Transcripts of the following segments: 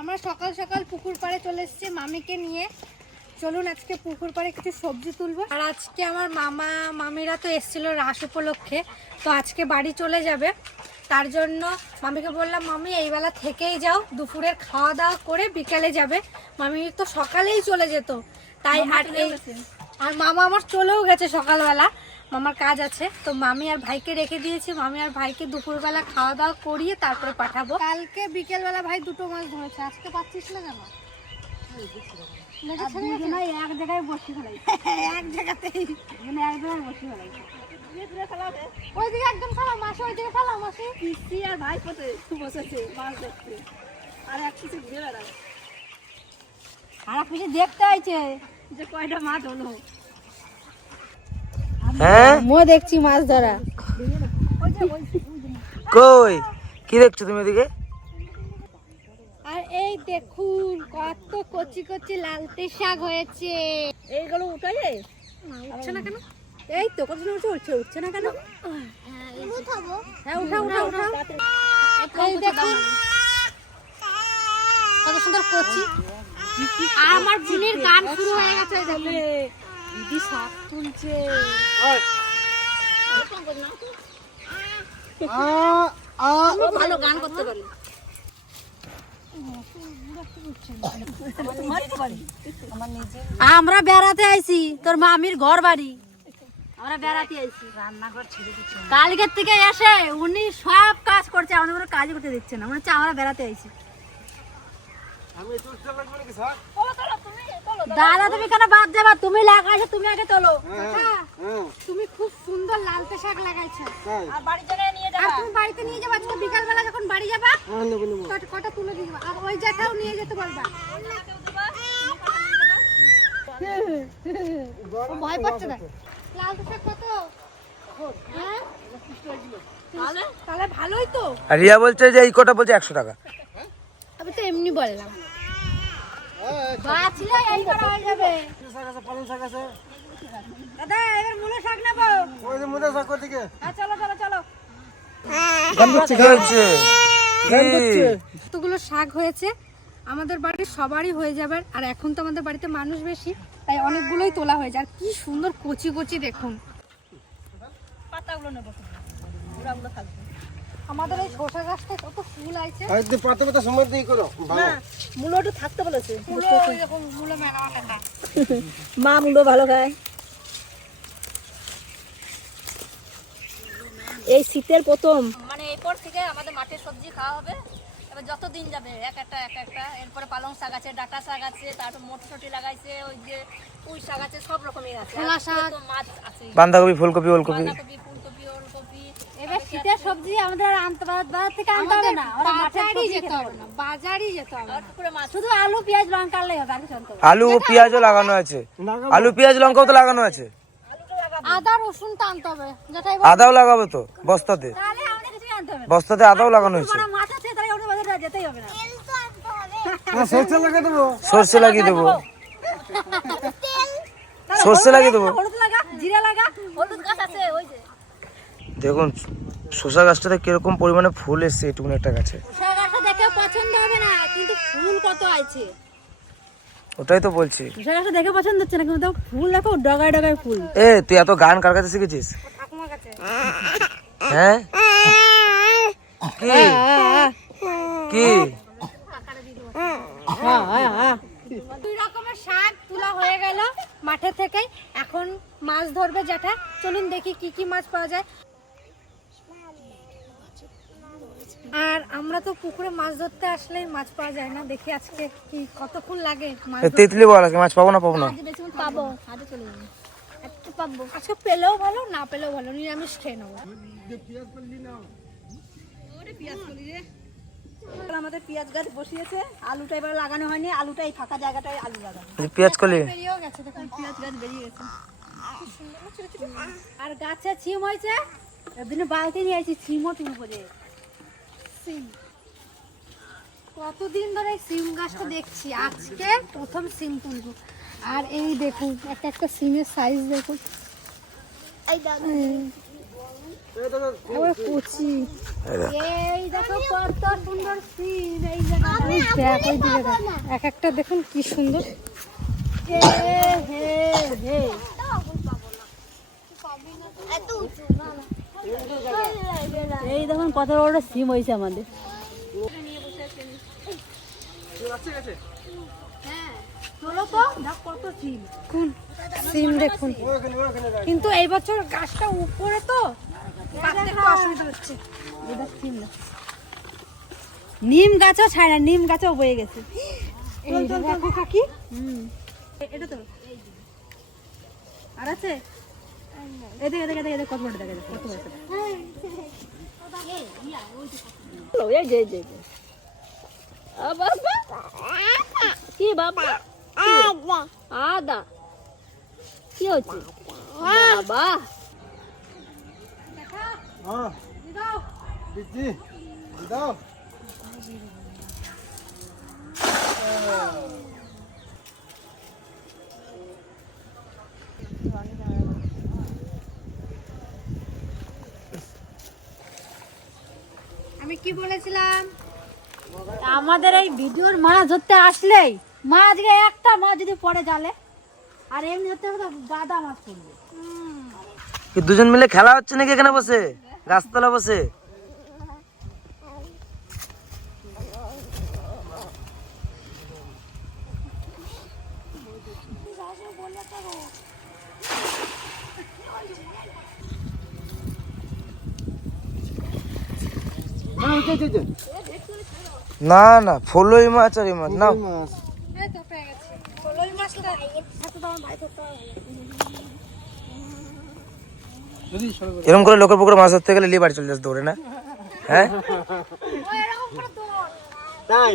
আমরা সকাল সকাল পুকুর পাড়ে চলে এসেছি মামিকে নিয়ে। চলুন আজকে পুকুর পাড়ে কিছু সবজি তুলবো। আর আজকে আমার মামা মামিরা তো এসেছিল রাস উপলক্ষে তো আজকে বাড়ি চলে যাবে। তার জন্য মামিকে বললাম মামি এই বেলা থেকেই যাও দুপুরের খাওয়া দাওয়া করে বিকালে যাবে। মামি তো সকালেই চলে যেত। তাই আর এই আর মামা আমার চলেও গেছে সকালবেলা। মামার কাজ আছে। তো মামি আর ভাইকে রেখে দিয়েছি। মামি আর ভাইকে দুপুরবেলা খাওয়া দাওয়া করিয়ে তারপরে পাঠাবো। কালকে বিকেলবেলা ভাই দুটো মাছ ধরেছে। আজকে পাচ্ছিস না কেন? এক জায়গায় বসে ফেলাই এক জায়গাতেই। এক জায়গায় বসে ফেলাই ওইদিকে একদম ফেলাও মাসি ওইদিকে ফেলাও মাসি। পিসি আর ভাই পথে বসেছে মাছ দেখতে আর এক কিছু ঘুরে বেড়ায় আর এক পিসি দেখতে আইছে যে কয়টা মাছ হলো। হ্যাঁ? মো দেখছি মাছ ধরা। কই? কি দেখছ তুমি এদিকে আর এই দেখুন কত কচি কচি লালতে শাক হয়েছে। এইগুলো উঠাইয়ে উঠছে না কেন? এই তো কত উঠছে উঠছে না কেন? হ্যাঁ উঠা উঠা উঠা এই দেখুন। কত সুন্দর কচি। আর আমার বোনের গান শুরু হয়ে গেছে দিদি শাক তুলছে। ভালো গান করতে পারি আমরা বেড়াতে আইছি তোর মামির ঘর বাড়ি আমরা বেড়াতে আইছি। রান্নাঘর ছেড়ে দিচ্ছে। কালকের থেকে এসে উনি সব কাজ করছে আমাদের কোনো কাজ করতে দিচ্ছে না। মনে হচ্ছে আমরা বেড়াতে আইছি। দাদা। তুমি কেন বাদ যাবা তুমি লাগাইছো তুমি আগে তোলো তুমি খুব সুন্দর লালতে শাক লাগাইছো। আর বাড়ি জায়গায় নিয়ে আর তুমি বাড়িতে নিয়ে যাবা আজকে বিকাল বেলা যখন বাড়ি যাবা কটা- কটা তুলে দিয়ে যাবা। আর ওই জায়গাটাও নিয়ে যেতে বলবা। ভয় পাচ্ছে না? লালতে শাক কত? হ্যাঁ? তাহলে ভালোই তো। রিয়া বলছে যে এই কটা বলছে একশো টাকা। আমি তো এমনি বললাম। বাঁচলে এই করা হয়ে যাবে? দাদা এবার মূলো শাক নেব। হ্যাঁ চলো চলো চলো। কি হচ্ছে কি? কতগুলো শাক হয়েছে আমাদের বাড়ির সবারই হয়ে যাবে। আর এখন তো আমাদের বাড়িতে মানুষ বেশি তাই অনেকগুলোই তোলা হয়েছে। আর কি সুন্দর কচি কচি দেখুন। পাতাগুলো নেব। থাকবে। আমাদের এই শসা গাছটা কত ফুল আছে পাতা পাতা সময় দিয়ে করো না মূলো একটু থাকতে বলেছে। এরকম মেলা মা মূলো ভালো খায়। এই শীতের প্রথম। মানে এরপর থেকে আমাদের মাঠের সবজি খাওয়া হবে। এবার যত দিন যাবে এক একটা এক একটা। এরপরে পালং শাক আছে ডাটা শাক আছে তারপর মটরশুঁটি লাগাইছে ওই যে পুঁই শাক আছে সব রকমের আছে। শাক। মাছ আছে। বাঁধাকপি ফুলকপি ওলকপি। বাঁধাকপি ফুলকপি ওলকপি এবার শীতের সবজি আমাদের আর আনতে বাজার থেকে আনতে হবে না। বাজারই যেতে হবে না বাজারই যেতে হবে না। শুধু আলু পেঁয়াজ লঙ্কা আনলেই হবে আর কিছু আনতে হবে আলু ও পেঁয়াজও লাগানো আছে। আলু পেঁয়াজ লঙ্কাও তো লাগানো আছে। আদা রসুনটা আনতে হবে যেটাই আদাও লাগাবো তো বস্তাতে। তাহলে আমাদের কিছুই আনতে হবে। বস্তাতে আদাও লাগানো হয়েছে। মাছ আছে তাহলে ওটা বাজারে যেতেই হবে না। সরষে লাগিয়ে দেবো। সর্ষে লাগিয়ে দেবো। সর্ষে লাগিয়ে দেবো। হলুদ লাগা জিরা লাগা। হলুদ গাছ আছে ওই দেখুন শসা গাছটাতে কীরকম পরিমাণে ফুল এসছে এটুকুন একটা গাছে। দেখে পছন্দ হবে না কিন্তু ফুল কত আছে। ওটাই তো বলছি। শাকটা দেখে পছন্দ হচ্ছে না কিন্তু ফুল দেখো ডগায় ডগায় ফুল। এ তুই এত গান কার কাছে শিখেছিস? ঠাকুমার কাছে। হ্যাঁ? কি? কি? দুই রকমের শাক তোলা হয়ে গেল মাঠে থেকে। এখন মাছ ধরবে জ্যাঠা। চলুন দেখি কি কি মাছ পাওয়া যায়। আর আমরা তো পুকুরে মাছ ধরতে আসলে মাছ পাওয়া যায় না। দেখি আজকে কি কতক্ষণ লাগে মাছ এ, বল আজকে মাছ পাবো না পাবো না? বেশি পাবো। হাতে চলে যাবে। একটু পাবো। আজকে পেলেও ভালো না পেলেও ভালো নিরামিষ খেয়ে নেব। আমাদের পেঁয়াজ গাছ বসিয়েছে আলুটা এবার লাগানো হয়নি আলুটা এই ফাঁকা জায়গাটায় আলু লাগানো এই পেঁয়াজ কলি। বেরিয়েও গেছে দেখুন। পেঁয়াজ গাছ বেরিয়ে গেছে। আর গাছে ছিম হয়েছে এদিনে বালতি নিয়ে আসি ছিমও টুকু করে সিম কতদিন ধরে এই সিম গাছটা দেখছি। আজকে প্রথম সিম তুলবো। আর এই দেখুন একটা একটা সিমের সাইজ দেখুন। কুচি। এই দেখ। দেখো কত সুন্দর সিন এই। এক একটা দেখুন কি সুন্দর। এ হে হে। এই দেখুন কত বড় সিম হয়েছে আমাদের। সিম দেখুন। কিন্তু এই বছর গাছটা উপরে তো অসুবিধা হচ্ছে। নিম গাছও ছাড়া নিম গাছও বয়ে গেছে। এই দেখো কাকি। এটা তো। আর আছে? এদিকে এদিকে এদিকে কত বড় দেখা কত বড় এই যে যে কি বাবা? কি? আদা। কি হচ্ছে? বাবা। হ্যাঁ দিদি দাও আমি কি বলেছিলাম? আমাদের এই ভিডিওর মাছ ধরতে আসলেই মাছ আজকে একটা মাছ যদি পড়ে জালে আর এমনি ধরতে হবে তো গাদা মাছ পড়বে। দুজন মিলে খেলা হচ্ছে নাকি এখানে বসে? গাছতলা বসে হ্যাঁ ওই যে, ওই যে, না না ফলই মাছ আর এই মাছ সরে এরকম করে লোকের পুকুরে মাছ ধরতে গেলে লিয়ে বাড়ি চলে যাস দৌড়ে না? হ্যাঁ? তাই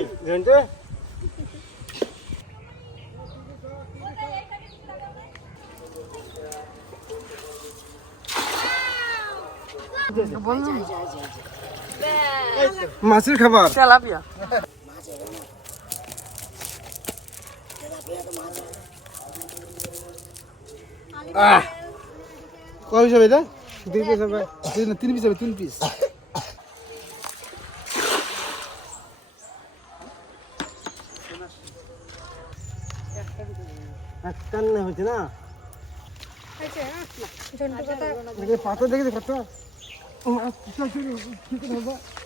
মাছের খাবার? আহ! কয় পিস হবে এটা? দুই পিস হবে। তিন তিন পিস হবে তিন পিস। কান্না হয়েছে না? না এখানে পাথর দেখেছে কত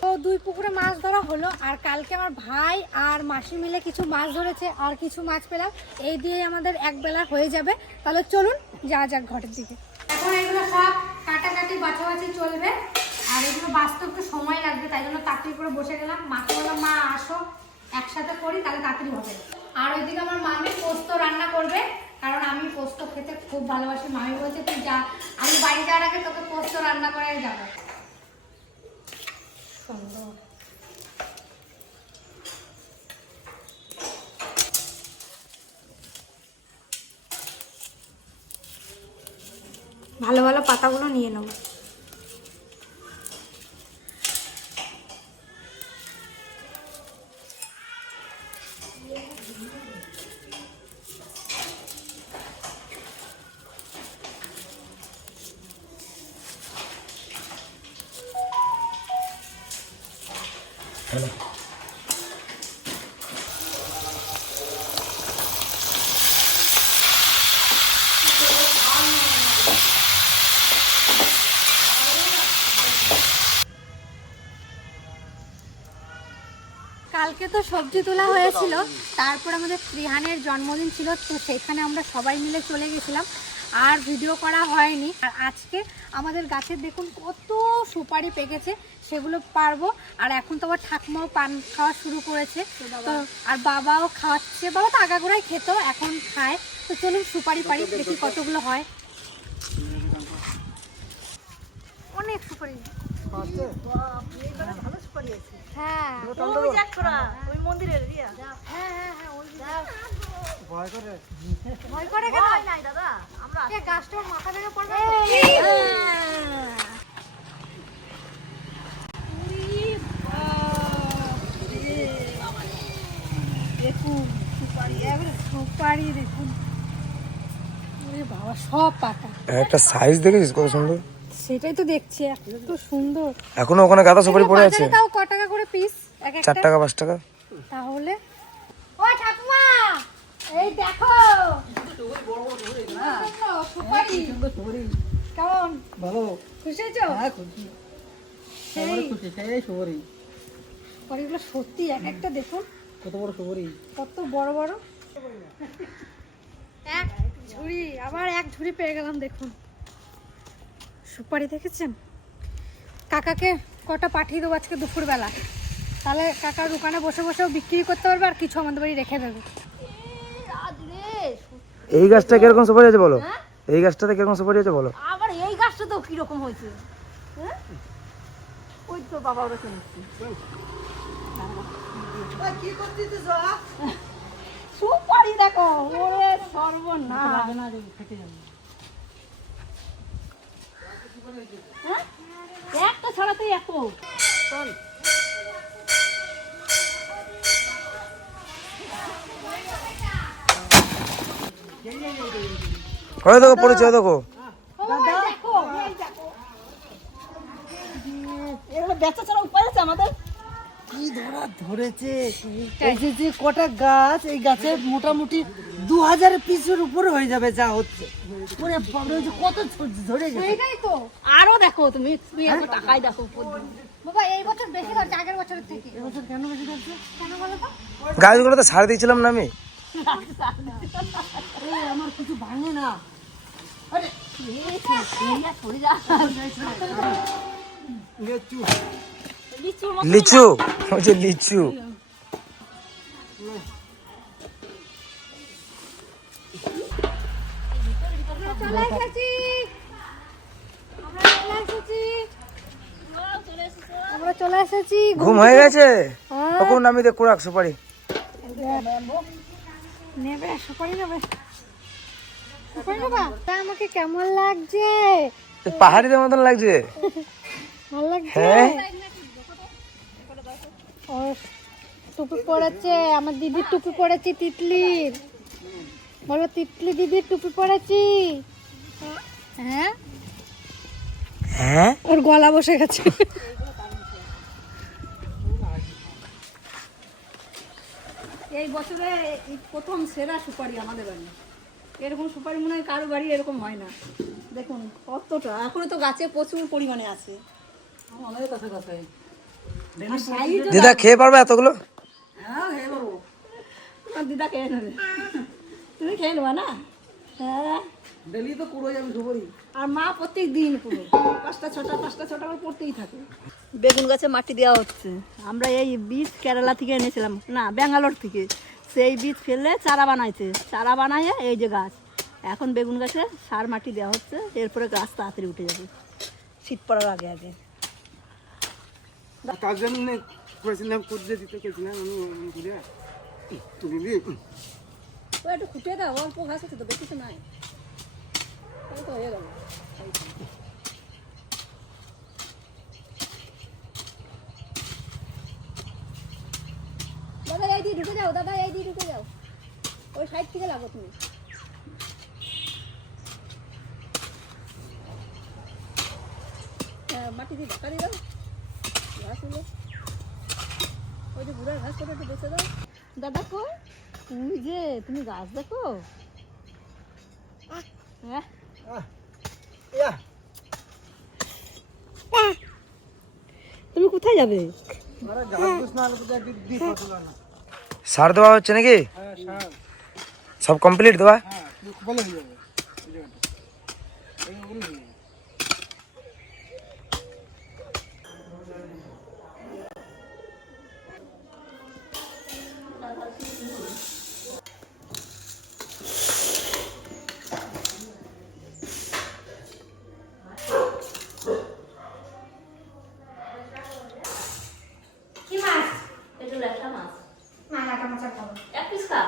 তো দুই পুকুরে মাছ ধরা হলো, আর কালকে আমার ভাই আর মাসি মিলে কিছু মাছ ধরেছে আর কিছু মাছ পেলাম। এই দিয়ে আমাদের এক বেলা হয়ে যাবে। তাহলে চলুন যা যাক ঘরের দিকে। এখন এগুলো সব কাটাকাটি, বাছাবাছি চলবে। আর এগুলো বাঁচতে একটু সময় লাগবে, তাই জন্য তাড়াতাড়ি করে বসে গেলাম। মাকে বললাম, মা, আসো, একসাথে করি, তাহলে তাড়াতাড়ি হবে। আর ওইদিকে আমার মামি পোস্ত রান্না করবে, কারণ আমি পোস্ত খেতে খুব ভালোবাসি। মামি বলছে, তুই যা, আমি বাড়ি যাওয়ার আগে তোকে পোস্ত রান্না করে যাব। সুন্দর ভালো ভালো পাতাগুলো নিয়ে নেব কালকে তো সবজি তোলা হয়েছিল। তারপর আমাদের ত্রিহানের জন্মদিন ছিল তো সেখানে আমরা সবাই মিলে চলে গেছিলাম। আর ভিডিও করা হয়নি। আর আজকে আমাদের গাছের দেখুন কত সুপারি পেকেছে সেগুলো পারব। আর এখন তো আবার ঠাকুমাও পান খাওয়া শুরু করেছে। তো আর বাবাও খাওয়াচ্ছে বাবা তো আগাগোড়াই খেত এখন খায়। তো চলুন সুপারি পারি দেখি কতগুলো হয়। অনেক সুপারি। হ্যাঁ। ওই মন্দিরের রিয়া হ্যাঁ হ্যাঁ হ্যাঁ ওই ভয় করে? ভয় করে কেন? নাই দাদা আমরা এ, গাছটার মাথা ভেঙে পড়বে? দেখুন সুপারি দেখুন। বাবা সব পাতা একটা সাইজ দেখেছিস কত সুন্দর? সেটাই তো দেখছি এত সুন্দর। এখনও ওখানে গাঁদা সুপারি পড়ে আছে। তাও ক টাকা করে পিস এক চার একটা টাকা পাঁচ টাকা। তাহলে? ও ঠাকুমা এই দেখো। সুপারি। কেমন? ভালো। খুশি হয়েছো? হ্যাঁ খুশি। সেই খুশি সেই সুপারি। সুপারিগুলো সত্যি এক একটা দেখুন। কত বড় সুপারি। কত বড় বড়। এক ঝুড়ি আবার এক ঝুড়ি পেয়ে গেলাম দেখুন। সুপারি দেখেছেন? কাকাকে কটা পাঠিয়ে দেবো আজকে দুপুরবেলা। তাহলে কাকার দোকানে বসে বসেও বিক্রি করতে পারবে আর কিছু আমাদের বাড়ি রেখে দেবে। এই গাছটা কীরকম সুপারি আছে বলো? এই গাছটাতে কীরকম সুপারি আছে বলো? আবার এই গাছটা তো কীরকম হয়েছে? হ্যাঁ? ওই তো বাবা ওরা শুনছি সুপারি দেখো ওরে সর্বনাশ। হ্যাঁ? একটা ছাড়াতেই এত চল। ওই দেখো পরিচয় দেখো। বেচা ছাড়া উপায় আছে আমাদের? কি ধরা ধরেছে? এই যে যে কটা গাছ এই গাছের মোটামুটি দু হাজার পিসের উপরে হয়ে যাবে যা হচ্ছে। ওরে কত ধরে গেছে। সেইটাই তো। আরও দেখো তুমি তুমি এত টাকাই দেখো বাবা এই বছর বেশি ধরছে আগের বছরের থেকে। এবছর কেন বেশি ধরছে? কেন বলো তো? গাছগুলো তো সার দিয়েছিলাম না আমি। আমার কিছু ভাঙে না। এই পড়ে যা। লিচু মতো লিচু। ওই লিচু। আমরা চলে এসেছি। চলে এসেছ। আমরা চলে এসেছি। ঘুম হয়ে গেছে? হ্যাঁ। কখন নামি দেখ কোরাক সুপারি। নেবে সুপারি নেবে। সুপারি নেবা? আমাকে কেমন লাগছে? পাহাড়িদের মতন লাগছে। ভালো লাগছে? হ্যাঁ ও টুপি পড়েছে আমার দিদির টুপি পড়েছে তিতলির। বলো তিতলি দিদির টুপি পড়েছি হ্যাঁ? হ্যাঁ? ওর গলা বসে গেছে। এই বছরে এই প্রথম সেরা সুপারি আমাদের বাড়ি। এরকম সুপারি মনে হয় কারও বাড়ি এরকম হয় না। দেখুন কতটা এখনও তো গাছে প্রচুর পরিমাণে আছে। আমাদের কাছে কাছে। আর size ও দিদা খেয়ে পারবে এতগুলো? হ্যাঁ হ্যাঁ বাবু তোমার দিদা খেয়ে নেবে। তুমি খেয়ে নেবা না? হ্যাঁ। ডেলি তো পুরো যাবে সুপারি আর মা প্রত্যেক দিন পুরো। পাঁচটা ছটা পাঁচটা ছটা করে পড়তেই থাকে। বেগুন গাছে মাটি দেওয়া হচ্ছে। আমরা এই বীজ কেরালা থেকে এনেছিলাম। না ব্যাঙ্গালোর থেকে। সেই বীজ ফেললে চারা বানাইছে। চারা বানাইয়ে এই যে গাছ। এখন বেগুন গাছে সার মাটি দেওয়া হচ্ছে। এরপরে গাছ তাড়াতাড়ি উঠে যাবে। শীত পড়ার আগে আগে। দাও আছে নাই। তো হয়ে দাদা, এই দিয়ে ঢুকে যাও, দাদা, এই দিয়ে ঢুকে যাও। ওই সাইড থেকে লাগো তুমি। হ্যাঁ মাটি দিয়ে ঢাকা দিয়ে দাও ঘাসগুলো ওই যে বুড়ার ঘাস করে একটু বসে দাও দাদা কো তুমি যে তুমি গাছ দেখো হ্যাঁ ইয়া তুমি কোথায় যাবে আরে গাছ বুঝ না হলে তো একদিন দিই ফটো না সার দেওয়া হচ্ছে নাকি হ্যাঁ সার সব কমপ্লিট দেওয়া হ্যাঁ বলে হয়ে যাবে এই জায়গাটা এই বলে হয়ে যাবে কি মাছ এটা ল্যাটা মাছ না লাটা খাব এক পিস খা।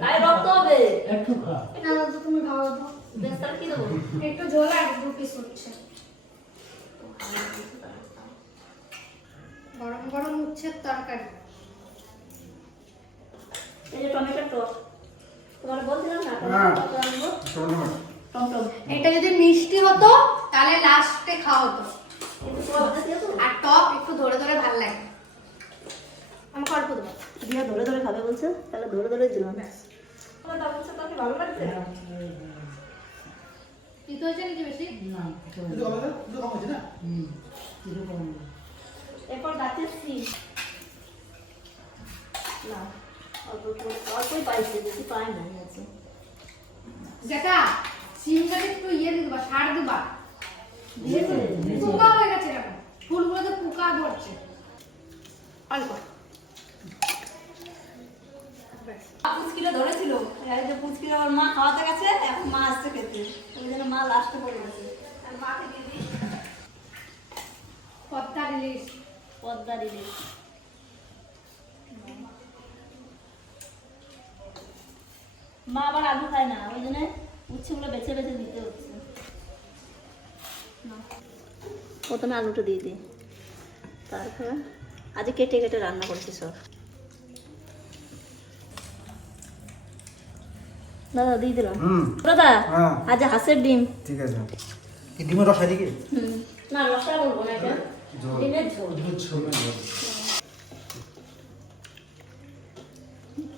গায়ে রক্ত হবে। একটু খা। না দাদা তুমি খাওয়া দাও বেশ কি দেবো? একটু ঝোল আর দু পিস উঠছে গরম গরম উচ্ছে তরকারি। এই যে টমেটো টক তোমার বলছিলাম না হ্যাঁ। টমেটো আনব? টম টম। এটা যদি মিষ্টি হতো তাহলে লাস্টে খাওয়া হতো। আর টপ একটু ধরে ধরে ভালো লাগে। আমাকে অল্প দেবো। দিয়া ধরে ধরে খাবে বলছে? তাহলে ধরে ধরে দিলাম না এরপর গাছের সিম। না অল্প অল্পই পাইছে বেশি না আছে সিমটাকে একটু ইয়ে দিবা সার দিবা। পোকা হয়ে গেছে কেন ফুলগুলোতে পোকা ধরছে। অল্প পুচকিটা ধরেছিল। যে পুচকি আমার মা খাওয়াতে গেছে এখন মা আসছে খেতে। ওই জন্য মা লাস্টে পড়ে গেছে। আর মাকে দিয়ে দিই মা আবার আলু খায় না ওই জন্য উচ্ছেগুলো বেছে বেছে দিতে হচ্ছে। প্রথমে আলুটা দিয়ে দিই তারপরে আজ কেটে কেটে রান্না করছি সব। দাদা দিয়ে দিলাম হুম। দাদা হ্যাঁ। আজ হাঁসের ডিম। ঠিক আছে। কি ডিমের রসা দিকে হুম। না রসা বলব না এটা। ডিমের ঝোল।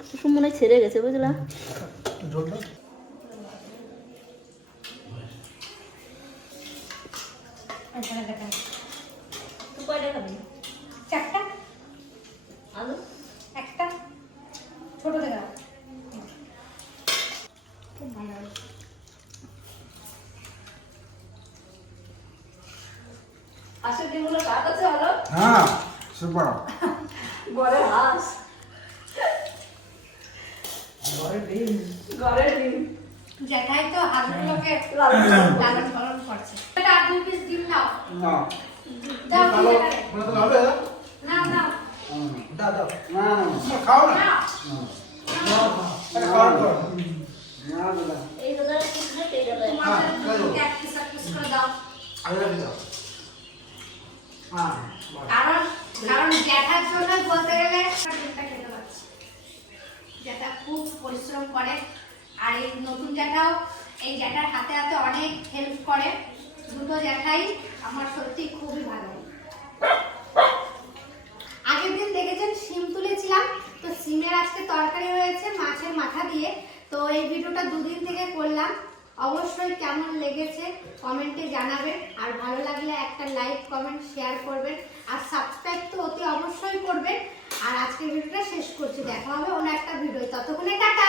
কুসুম মনে হয় ছেড়ে গেছে বুঝলা? ঝোলটা দেখেন তুই কয়টা খাবি চারটা আলু একটা ছোট দেখা খুব ভালো হবে। হাঁসের ডিমগুলো কার কাছে ভালো হ্যাঁ সুপার ঘরের হাঁস ঘরের ডিম জ্যাঠাই তো হাঁসগুলোকে লালন পালন করে। লালন পালন করছে। এটা আর দুই পিস ডিম দাও। না। দাও হবে। নাও নাও দাও দাও। না না খাও না। আরে খাও না না। দাদা এই দাদা কিছু তোমাদের হ্যাঁ, দুজনকে এক পিস এক পিস করে দাও। আরে দাও হ্যাঁ কারণ কারণ জ্যাঠার জন্য বলতে গেলে ডিমটা খেতে পাচ্ছি জ্যাঠা খুব পরিশ্রম করে। আর এই নতুন জ্যাঠাও, এই জ্যাঠার হাতে হাতে অনেক হেল্প করে। দুটো জ্যাঠাই আমার সত্যি খুবই ভালো। আগের দিন দেখেছেন সিম তুলেছিলাম। তো সিমের আজকে তরকারি হয়েছে মাছের মাথা দিয়ে। তো এই ভিডিওটা দুদিন থেকে করলাম। অবশ্যই কেমন লেগেছে, কমেন্টে জানাবেন। আর ভালো লাগলে একটা লাইক কমেন্ট শেয়ার করবেন। আর সাবস্ক্রাইব তো অতি অবশ্যই করবেন। আর আজকের ভিডিওটা শেষ করছি। দেখা হবে অন্য একটা ভিডিও ততক্ষণে টাটা!